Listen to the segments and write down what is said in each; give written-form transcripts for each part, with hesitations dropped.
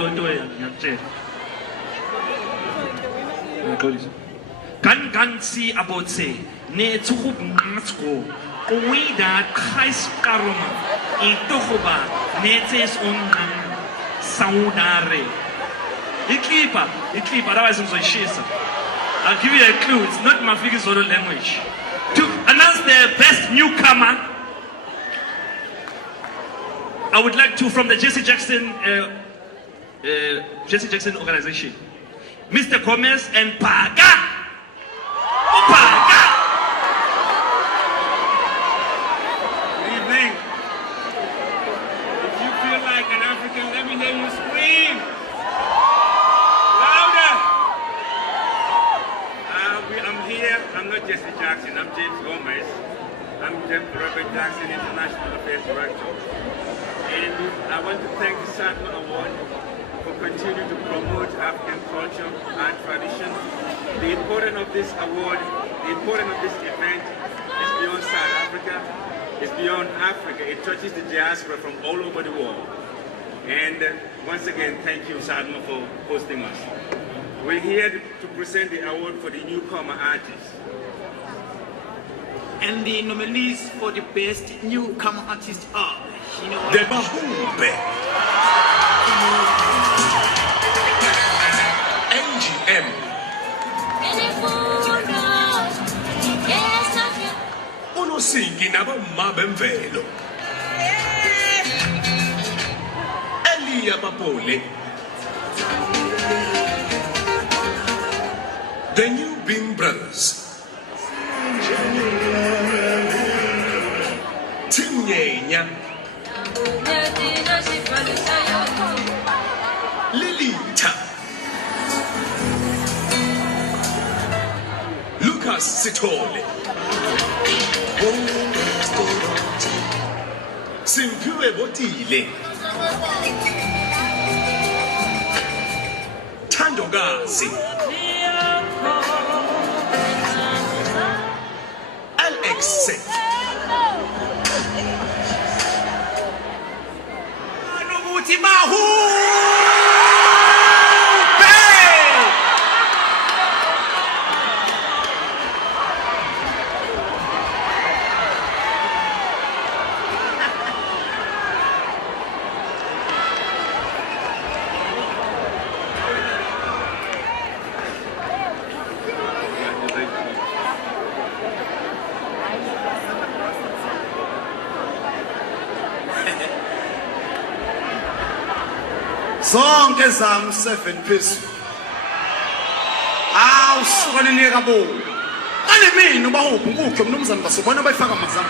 totoya ngiyakutshela. Ngixolisa. Kan si abotse ne tsukhub ngatsko kuida khais karoma itohuba ne tses onang saudare. Iklipa otherwise ngizoyishisa. I'll give you a clue. It's not Mafiki Zulu language. To announce the best newcomer, I would like to, from the Jesse Jackson organization, Mr. Gomez and Paga. Oh, Paga! Good evening. If you feel like an African, let me hear you scream. Louder. I'm here. I'm not Jesse Jackson. I'm James Gomez. I'm Robert Jackson, International Affairs Director. And I want to thank the Sadma Award for continuing to promote African culture and tradition. The importance of this award, the importance of this event is beyond South Africa, it's beyond Africa. It touches the diaspora from all over the world. And once again, thank you, Sadma, for hosting us. We're here to present the award for the newcomer artist. And the nominees for the best newcomer artist are the Bahubhe, NGM, unosingi nabamma bemvelo, Elia Mapole, the New Beam Brothers, Tinyenya, Lilita, Lucas Sitole, Simpiwe Botile, Tandogazi, Alex. Bahubhe! zonke zami 7 phezulu awusukanini kaBobu ane mina ubahuphi ukukho mnumzana basibona bayifaka amazama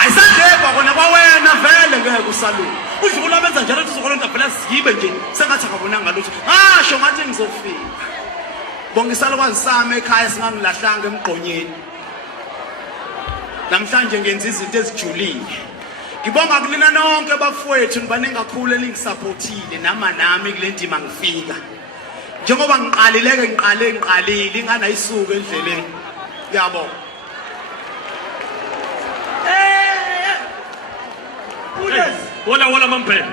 ayisandeba kona kwawena vele ngeke usalule udlula abenza njalo uzokolonta phela siyibe nje sengathi akabonanga lutho ngasho ngathi ngizofika bongisala kwazisama ekhaya singangilahlanga emgqonyeni namhlanje ngenza izinto ezijulile. Ngibonga kulina nonke bafowethu nibaningi kakhulu elingisupportile nami kule ndima ngifika. Njengoba ngiqalile ingana isuku endleleni. Ngiyabonga. Wala mampela.